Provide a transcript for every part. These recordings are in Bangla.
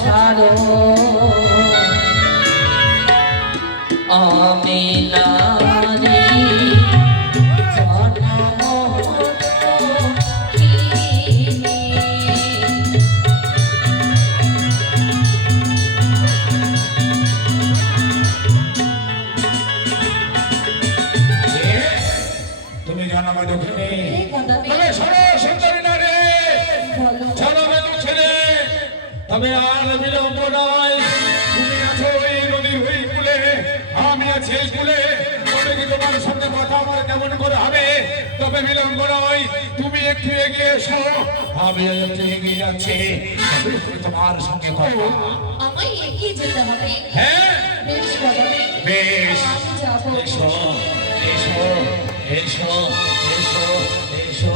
ছাড়ো আমি নারী তুমি জানাবে দক্ষিণে সুন্দরী নারী জানাবে দক্ষিণে তবে আর বিলম্ব নয় তুমি আছো ওই নদীর ওই কূলে আমি আছি এই কূলে তবে কি তোমার সঙ্গে কথা আমার কেমন করে হবে তবে বিলম্ব নয় তুমি একটু এগিয়ে এসো আমি একটু এগিয়ে যাচ্ছি তোমার সঙ্গে কথা আমায় এগিয়ে যেতে হবে হ্যাঁ বেশ বদলে বেশ আমি যাবো এসো এসো এসো এসো এসো এসো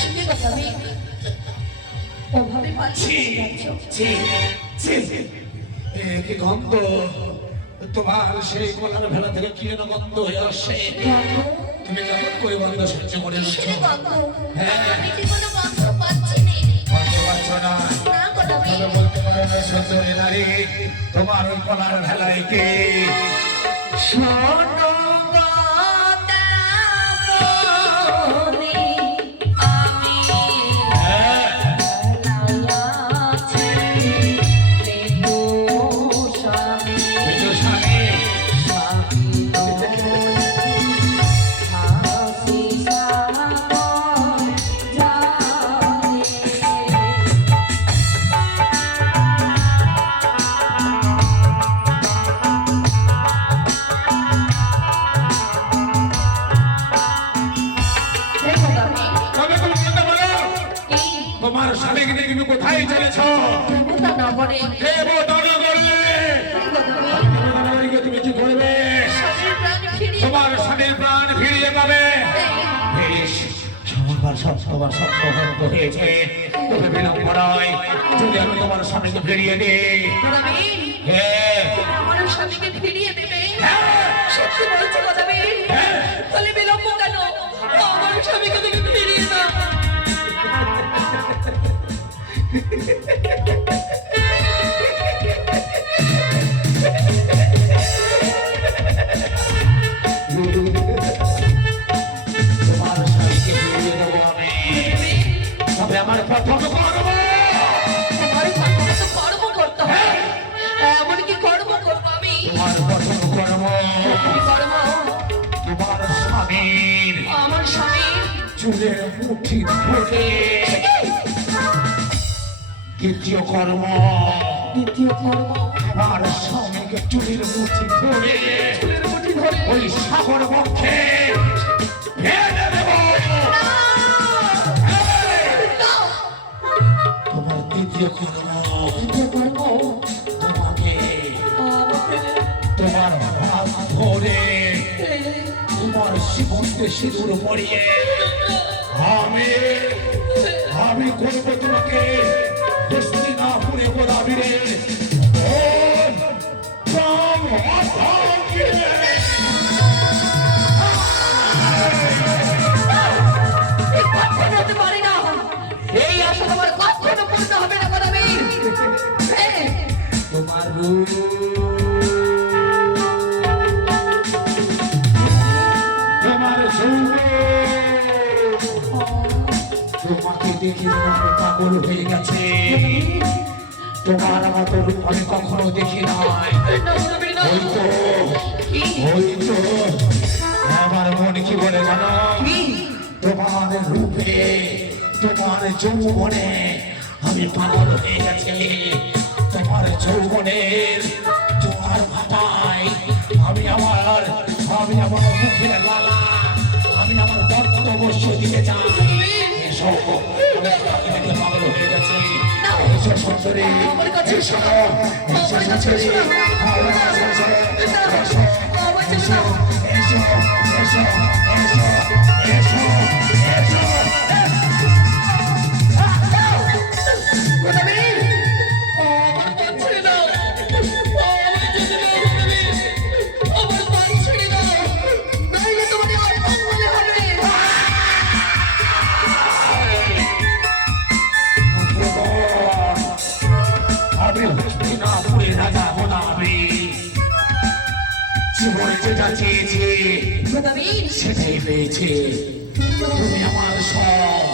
শুনে কথা আমি ওভাবে পাচ্ছি কি গন্ধ তোমার সেই কোলার ভেলা থেকে কি যেন গন্ধ হয়ে আসছে তুমি কেমন করে গন্ধ সহ্য করে নিচ্ছ আমি কি কোনো গন্ধ পাচ্ছি না বলতে পারছো না না কথা আমি তবে বলতে পারো না সুন্দরী নারী তোমার ওই কোলার ভেলায় কে শোনো কথা বলি আমি লালাছি তো স্বামী কিছু স্বামী হাসি সারা জানে দেখো তুমি তবে তুমি বলতে পারো তোমার স্বামীকে নিয়ে তুমি কোথায় চলেছ দেবতা না বলে দেবতা না করলে তুমি কি করবে স্বামীর প্রাণ ফিরিয়ে তোমার স্বামীর প্রাণ ফিরিয়ে পাবে বেশ তোমার সব সৌভাগ্য হয়েছে তবে বিলম্ব নয় যদি আমি তোমার স্বামীকে ফিরিয়ে দিই আমি হ্যাঁ আমার স্বামীকে ফিরিয়ে দেবে সত্যি বলছো কথা আমি তাহলে বিলম্ব কেন আমার স্বামীকে তুমি ফিরিয়ে দাও তোমার স্বামীকে ফিরিয়ে দেবো আমি তবে আমার প্রথম করবো তোমার ঠাকুর তো কর্ম করতে হবে এমন কি কর্ম করবো আমি তোমার প্রথম করবো কি কর্ম তোমার স্বামীর আমার স্বামীর চুলের মুঠি ধরে দ্বিতীয় কর্ম দ্বিতীয় কর্ম আমার স্বামীকে চুলের মুঠি ধরে ওই সাগর পক্ষে ফেলে দেব তোমার দ্বিতীয় কর্ম দ্বিতীয় কর্ম তোমাকে তোমার হাত ধরে তোমার জীবনকে সিঁদুর পরিয়ে আমি আমি করবো তোমাকে হস্তিনাপুরে গোলাবীরের হতে পারি না এই আশা তোমার কখনো পূর্ণ হবে না বলবীর তোমার রূপ তোমার তোমাকে দেখে তোমার পাগল হয়ে গেছে তোমার মতো রূপ আমি কখনো দেখি নাই ওই তো ওই তো আমার মন কি বলে জানো তোমার রূপে তোমার যৌবনে আমি পাগল হয়ে গেছি তোমার যৌবনের জোয়ার ভাটায় আমি আমার মুখের লালা আমি আমার বর্তমান অবশ্য দিতে চাই এসো আমি তোমাকে দেখে পাগল হয়ে গেছি এসো সুন্দরী এসো এসো সুন্দরী এসো এসো এসো এসো এসো এসো আমার যেটা চেয়েছি গদাবীর সেটাই পেয়েছি। তুমি আমার সব।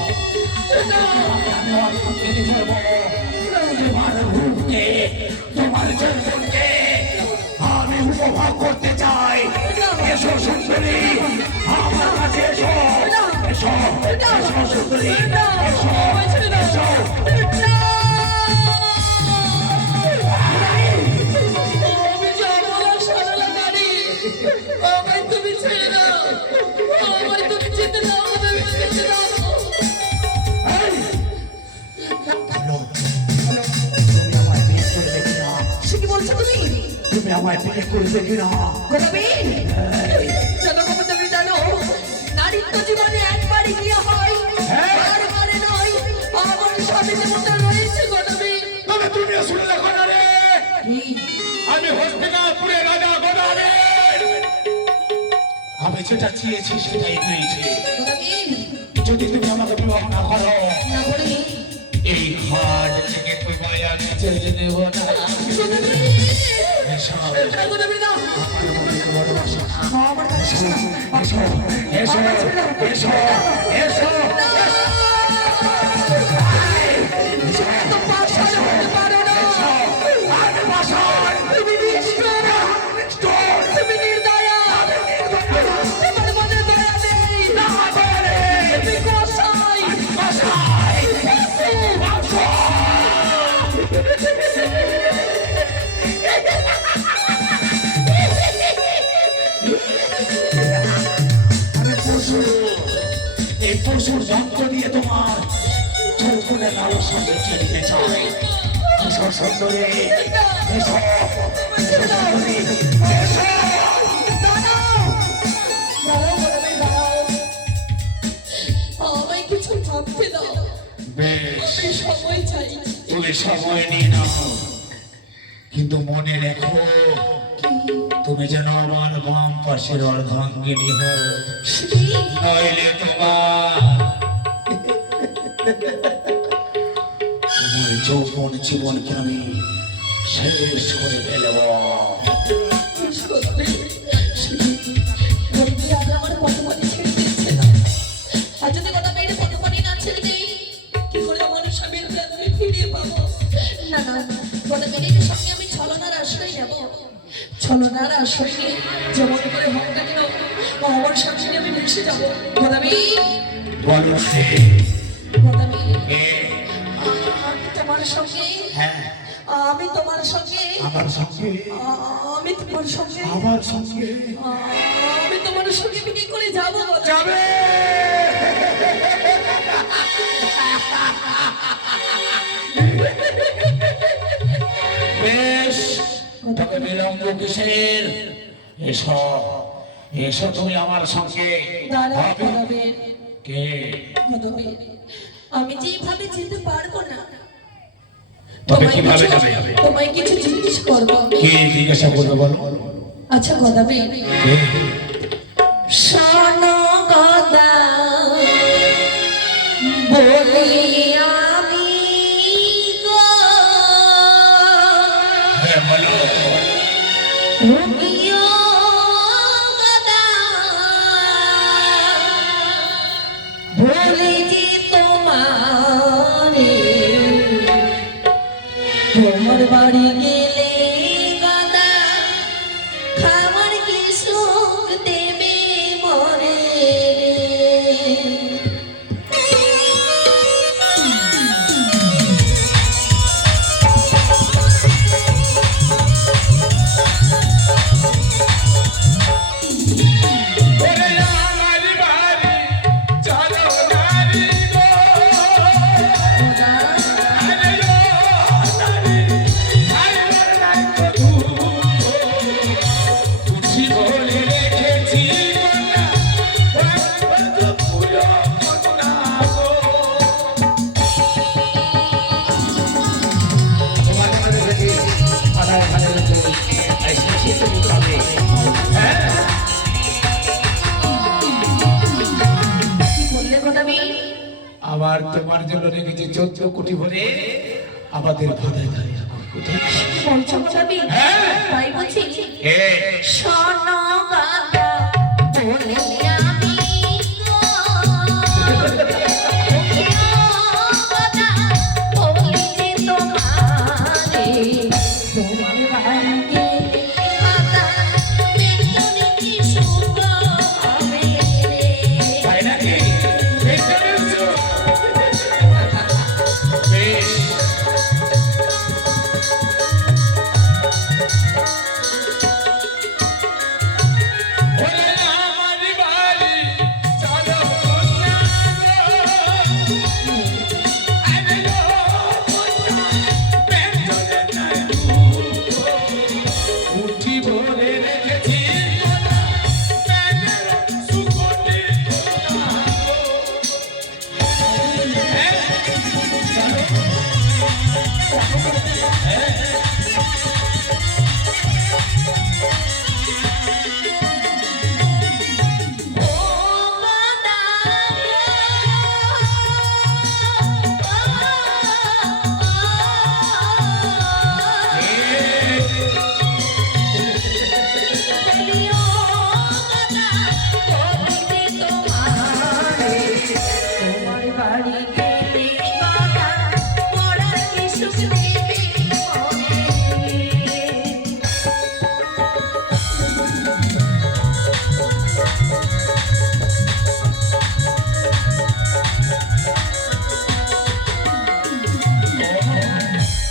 আমি অর্পণ করে ফেলবো তোমার রূপকে, তোমার যৌবনকে আমি উপভোগ করতে চাই। এসো সুন্দরী, আমার কাছে এসো। এসো, এসো সুন্দরী, এসো, এসো। আমি যাবো না সরলা নারী, আমায় তুমি ছেড়ে দাও, আমায় তুমি যেতে দাও, আমায় যেতে দাও। তুমি আমায় বিয়ে করবে কিনা? সে কি বলছো তুমি? তুমি আমায় বিয়ে করবে কিনা? গদাবীর, জানো তুমি জানো, নারীত্ব জীবনে একবারই বিয়ে হয়, বারবারে নয়। আমার স্বামী দেবতা রয়েছে গদাবীর। তবে তুমি শুনে দেখো না রে, কি? আমি হস্তিনাপুরের রাজা গদাবীর। আমি যেটা চেয়েছি সেটাই পেয়েছি। গদাবীর, যদি তুমি আমাকে বিবাহ না করো, না বলি এই ঘাট থেকে তোমায় আমি ছেড়ে দেব না। এসো, গদাবীর না, আমার কাছে এসো, এসো, এসো, এসো, এসো। তো পাশান হতে পারো না। আমি পাষাণ। তুমি নিষ্ঠুর, তুমি নির্দয়া, তোমার মনে দয়া নেই। তুমি কসাই, আমি পশু। এই পশুর যন্ত্র দিয়ে তোমার যৌবনের লালসা বেঁচে দিতে চাই। এসো সুন্দরী, এসো, এসো সুন্দরী, এসো। দাঁড়াও, দাঁড়াও গদাবীর, দাঁড়াও। আমায় কিছু ভাবতে দাও, বেশ, আমি সময় চাই। তুমি সময় নিয়ে নাও, কিন্তু মনে রেখো তুমি যেন আমার বাম পাশের অর্ধাঙ্গিনী হও, নইলে তোমার যৌবন জীবনকে আমি শেষ করে ফেলব। আমার পথপানি ছেড়ে দিচ্ছে না। আর যদি গদাবীর পথপানি না ছেড়ে দেই, কি করে আমার স্বামীর প্রাণকে ফিরিয়ে পাবো? না না, গদাবীরের সঙ্গে আমি ছলনার আশ্রয় নেব। ছলনার আশ্রয় নিয়ে যেমন করে হোক না কেন, আমার স্বামী নিয়ে আমি ভেসে যাবো। গদাবীর, বলো গদাবীর, এ, আমি তোমার সঙ্গে, হ্যাঁ, আমি তোমার সঙ্গে, আমার সঙ্গে, আমি তোমার সঙ্গে, আমার সঙ্গে আমি তোমার সঙ্গে বিয়ে করে যাবো। গদাবীর। যাবে। বেশ, তবে বিলম্ব কিসের? এসো, এসো তুমি আমার সঙ্গে। দাঁড়াও হবে। গদাবীর, কে? গদাবীর, আমি যেভাবে যেতে পারবো না, তবে তোমায় কিভাবে কিছু- যাবে? তোমায় কিছু জিজ্ঞেস করবো। কে জিজ্ঞাসা করবে বলো? আচ্ছা গদাবীর, কে? শোনো গদা বলি আমি গো, হ্যাঁ, বলো। রুমিও গদা বলি যে তোমার বাড়ি গেলে গদা খাবার কি সুখ দেবে মরে ওরে আমার বাড়ি চলো নারী গো, আরে ও নারী, আইবার লাগতো দুঃখ। তুলসী বলে রেখেছি কন্যা, ভগবত পুরো কন্যা গো। তোমার মনে রেখে আধার ঘরে রেখে আইসা সেতু পাবে। হ্যাঁ, কি বললে গদাবীর? আবার তোমার জন্য রেখেছি 14 কোটি ভরে আমাদের ভাদায় দাঁড়িয়ে বলছো গদাবীর? হ্যাঁ। তাই বলছি। এ শোনো গদা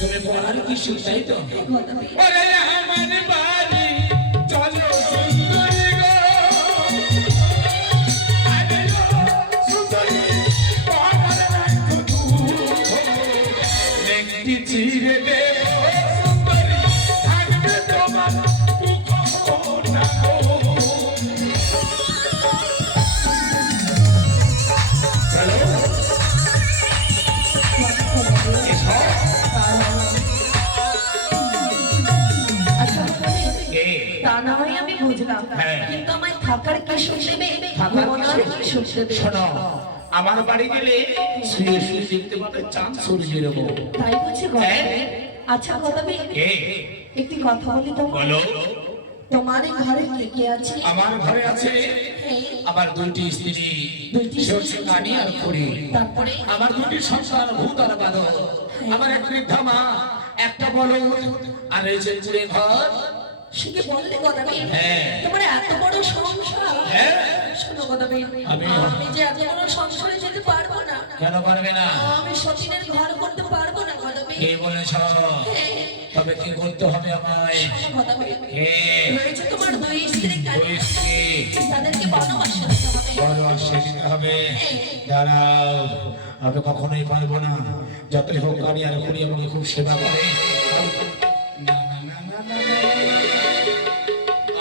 তুমি বলার কি শুনতাই তো গদাবি ওরে আমার বাড়ি চলো সুন্দরী গো আরে গো সুন্দরী আমার রাখো দুঃখ একটি চিরে দেব সুন্দরী থাকবে তোমার বুক না গো আচ্ছা তা না হয় আমি বুঝলাম, কিন্তু আমায় থাকার কি সুখ দেবে, ঘুমানোর কি সুখ দেবে? শোনো আমার বাড়ি গেলে শুয়ে শুয়ে দেখতে পাবে চাঁদ সূর্যের মুখ তাই বুঝি গদাবি? আচ্ছা গদাবি, একটি কথা বলি তো, বলো তোমার এই ঘরে কে কে আছে? আমার ঘরে আছে হ্যাঁ, আমার দুইটি স্ত্রী দুইটি স্ত্রী। শিবসিংহানি আর খুড়ি তারপরে আমার দুটি সংসার ভূত আর বাদর আমার এক বৃদ্ধা মা একটা বলদ আর এই যে কুড়ে ঘর সে কি বললে গদাবি? হ্যাঁ। তোমার এত বড় সংসার? হ্যাঁ। শোনো গদাবি, আমি যে এত বড় সংসারে যেতে পারবো না, কেন পারবে না আমি সতীনের ঘর করতে পারবো না গদাবি। কে বলেছ হ্যাঁ, তবে কি করতে হবে আমায় শোনো গদাবি, কে রয়েছে তোমার দুই স্ত্রী কালী, ওই স্ত্রী তাদেরকে বনবাস দিতে হবে। বড় আশ্বাস হবে দাঁড়াও আমি কখনোই পারবো না যতই হোক গাড়ি আর খুঁড়ি আমাকে খুব সেবা করে না, না, না, না, না, না।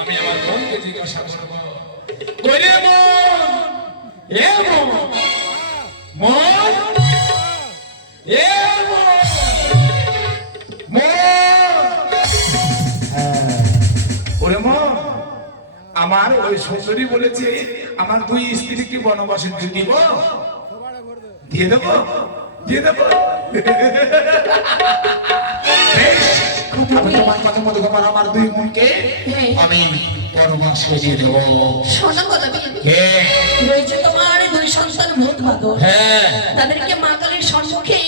আমি আমার মনকে জিজ্ঞাসা করবো ওরে মন এ মন মন এ মন মন হ্যাঁ, ওরে মন আমার ওই শ্বশুরই বলেছে আমার দুই স্ত্রীকে বনবাসে দিব দিয়ে দেবো দিয়ে দেবো বেশ, আমি তোমার কথা মতো তোমার আমার দুই মনকে আমি বনবাসে দিয়ে দেবো শোনো গদাবি, কে রয়েছে তোমার দুই সন্তান ভূত বাদর, হ্যাঁ তাদেরকে মা কালীর সম্মুখে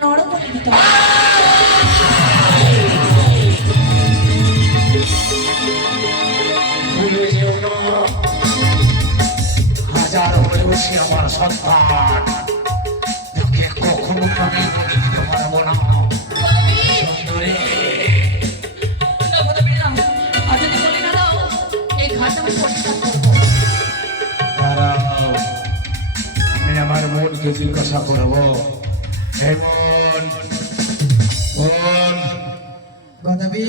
নরবলি দিতে হবে। ভুলে যেও না হাজার হলেও সে আমার সন্তান তাকে কখনো আমি বলে দিতে পারবো না গদাবি, সুন্দরী না গদাবি না, আর যদি বলি না দাও, এই ঘাট আমি পরিষ্কার করবো। দাঁড়াও আমি আমার মনকে জিজ্ঞাসা করবো হে মন মন গদাবি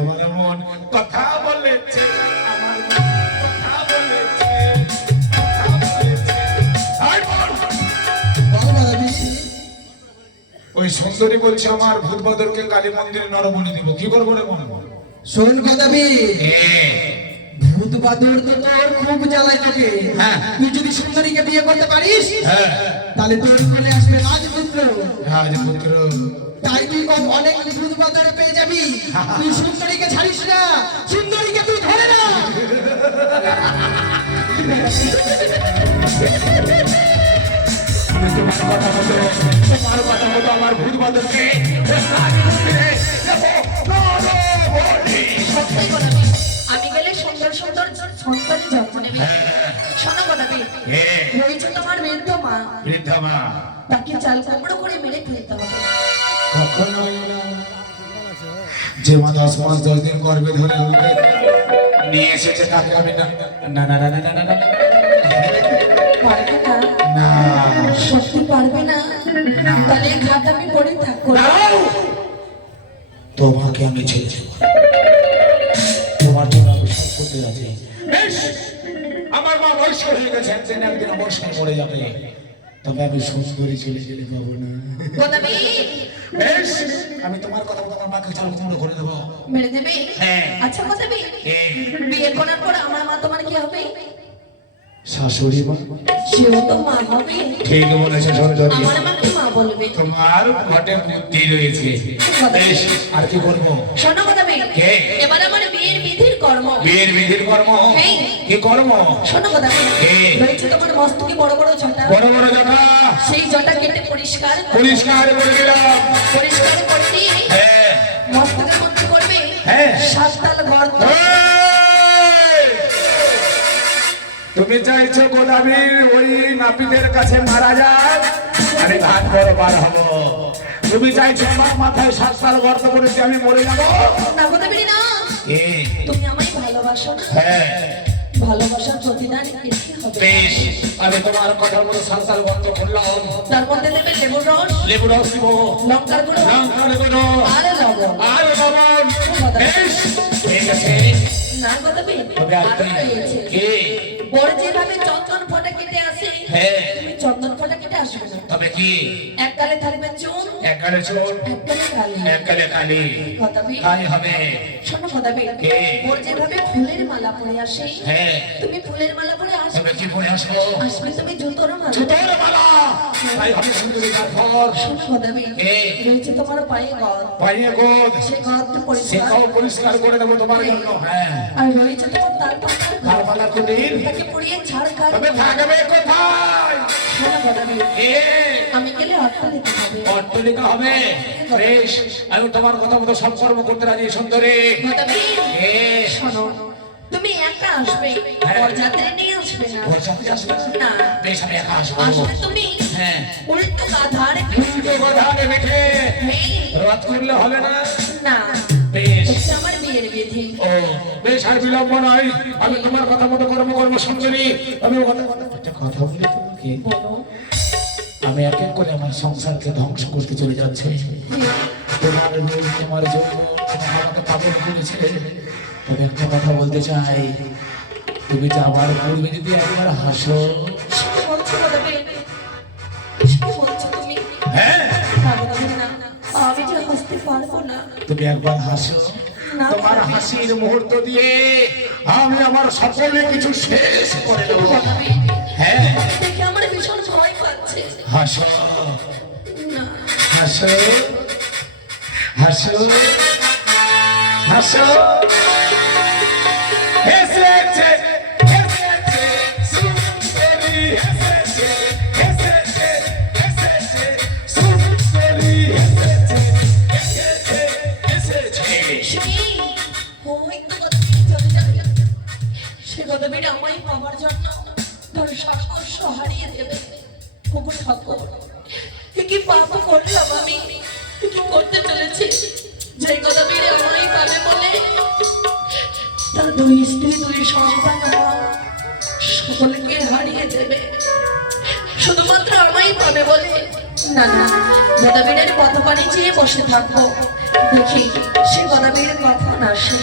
আমার মন কথা বলেছে আমার মন কথা বলেছে কথা বলেছে আয় মন বল গদাবি ওই সুন্দরী বলছে আমার ভূত বদরকে কালী মন্দিরে নরবলি দিব কি করবো রে মন শোন গদাবি এ ভূত বাদর তো তোর খুব জ্বালায় তোকে। হ্যাঁ। তুই যদি সুন্দরীকে বিয়ে করতে পারিস হ্যাঁ তাহলে তোর কোলে আসবে রাজপুত্র। রাজপুত্র তাই তুই অনেক ভূত বাদর পেয়ে যাবি। তুই সুন্দরীকে ছাড়িস না, সুন্দরীকে তুই ধরে না। আমি তোমার কথা মতো আমার ভূত বদরকে রাজমন্দিরে দেব নরবলি সত্যি গদাবি, আমি গেলে সুন্দর সুন্দর সন্তান জন্ম নেবে। শোনো গদাবি, রয়েছে তোমার বৃদ্ধ মা, বৃদ্ধা মা তাকে চাল কুমড়ো করে মেরে ফেলতে হবে। কখনোই না যে মা 10 মাস 10 দিন গর্ভে ধরে আমাকে নিয়ে এসেছে তাকে আমি না না না না না না না না পারবে না, না সত্যি পারবে না, না। তাহলে এই ঘাট আমি পড়ে থাকবো। দাঁড়াও! তোমাকে আমি ছেড়ে দেব তোমার জন্য আমি সব করতে রাজি বেশ আমার মা বয়স্ক হয়ে গেছে একদিন একদিন অবশ্যই মরে যাবে তবে আমি সুন্দরী ছেলে ছেলে পাবো না গদাবি, বেশ আমি তোমার কথা মতো আমার মাকে চাল কুমড়ো করে দেবো মেরে দেবে? হ্যাঁ। আচ্ছা গদাবি, হ্যাঁ। বিয়ে করার পর আমার মা তোমার কি হবে? শাশুড়ি মা সেও তো মা হবে, ঠিক বলেছে সুন্দরী আমার মাকে মা বলবে। তোমার ঘটে বুদ্ধি রয়েছে বেশ আর কি করবো শোনো গদাবি, কে? এবার আমার বিয়ের বিধির কর্ম। বিয়ের বিধির কর্ম হ্যাঁ। কি কর্ম শোনো গদাবি, কে? রয়েছে তোমার মস্তকে বড় বড় জটা, বড় বড় জটা সেই জটা কেটে পরিষ্কার করো। পরিষ্কার করে দিলাম পরিষ্কার করে দিয়ে হ্যাঁ মস্তকের মধ্যে করবে হ্যাঁ। 7 তাল গর্ত। এই! তুমি চাইছো গোলাপীর ওই নাপিতের কাছে মারা যাক আমি ভাত করে বার হবো। তুমি চাইছো আমার মাথায় 7 সাল গর্ত করেছি আমি মরে যাবো? না কথা বেরি না, তুমি আমায় ভালোবাসো না? হ্যাঁ ভালোবাসার প্রতিদান এসে হবে। বেশ, আমি তোমার কথার মতো 7 সাল গর্ত করলাম। তার মধ্যে দেবে লেবুর রস, লেবুর রস দিব, লঙ্কার গুঁড়ো, লঙ্কার গুঁড়ো, আর লবণ। আর লবণ। বেশ, ঠিক আছে। না কথা বেরি, তবে আর আরো রয়েছে। কি? বড় যেভাবে চন্দন ফোঁটা কেটে আসে, হ্যাঁ। তুমি চন্দন ফোঁটা কেটে আসবে না। তবে কি? এক গালে থাকবে চুন, এক গালে চুন, এক গালে কালি। এক গালে কালি। কথা বেরি, তাই হবে। শোনো কথা বেরি, কে? বড় যেভাবে ফুলের মালা পরে আসে, হ্যাঁ। তুমি ফুলের মালা পরে আসবে। তবে কি পরে আসবো? আসবে তুমি জুতোর মালা। জুতোর মালা। তাই হবে সুন্দরী তারপর। শোনো কথা বেরি, কে? রয়েছে তোমার পায়ে গদ, পায়ে গোদ, সে গদ পরিষ্কার, সেটাও পরিষ্কার করে দেবো তোমার জন্য। হ্যাঁ। আর রয়েছে তোমার তার পাতার গদ, কারবালা কুটির। তাকে পুড়িয়ে ছাড় কাট। তবে থাকবে কোথায়? শোনো কথা বেরি, এ আমি গেলে অট্টালিকা হবে। অট্টালিকা হবে। বেশ, আমি তোমার কথা মতো সব কর্ম করতে রাজি সুন্দরী। কথা বেরি, এ শোনো তুমি একা আসবে, হ্যাঁ। বরযাত্রী নিয়ে আসবে না। বরযাত্রী আসবে না? না, বেশ, আমি একা আসবো। আসবে তুমি হ্যাঁ। উল্টো গাধার উল্টো কথা রেখে রথ করলে হবে না? না, বেশ। হচ্ছে আমার বিয়ের বিধি। ও বেশ, আর বিলম্ব নয়, আমি তোমার কথা মতো কর্ম কর্ম সুন্দরী। আমি একটা কথা বলি তোমাকে। বলো। আমি এক এক করে আমার সংসারকে ধ্বংস করতে চলে যাচ্ছে। তোমার রূপ, তোমার জন্য তোমার আমাকে পাগল করেছে। তবে একটা কথা বলতে চাই, তুমি যাবার পূর্বে যদি একবার হাসো। কি বলছো কথা বেরি? কি বলছো তুমি? হ্যাঁ, না, কথা বেরি না, আমি যে হাসতে পারবো না। তুমি একবার হাসো। না, তোমার হাসির মুহূর্ত দিয়ে আমি আমার সকলে কিছু শেষ করে দেবো। কথা বেরি, হ্যাঁ, দেখে আমার ভীষণ ভয় পাচ্ছে। হাসো, না, হাসো, হাসো, হাসো। হেসেছে, হেসেছে, সুন্দরী হেসেছে, হেসেছে, হেসেছে, সুন্দরী হেসেছে, হেসেছে, হেসেছে। সেই ওই তো কথা বেরি চলে যাবে। সে কথা বেরি আমায় পাওয়ার জন্য তোর সাহস হারিয়ে দেবে। কুকুর ঠাকুর, এ কি পাপ করলাম আমি? এ কি করতে চলেছি? যে কথা বেরি আমায় পাবে বলে তার দুই স্ত্রী দুই সন্তান মা সকলকে হারিয়ে দেবে, শুধুমাত্র আমায় পাবে বলে। না না, গদাবীরের পথ পানি চেয়ে বসে থাকবো, দেখি সে গদাবীর কখন আসে।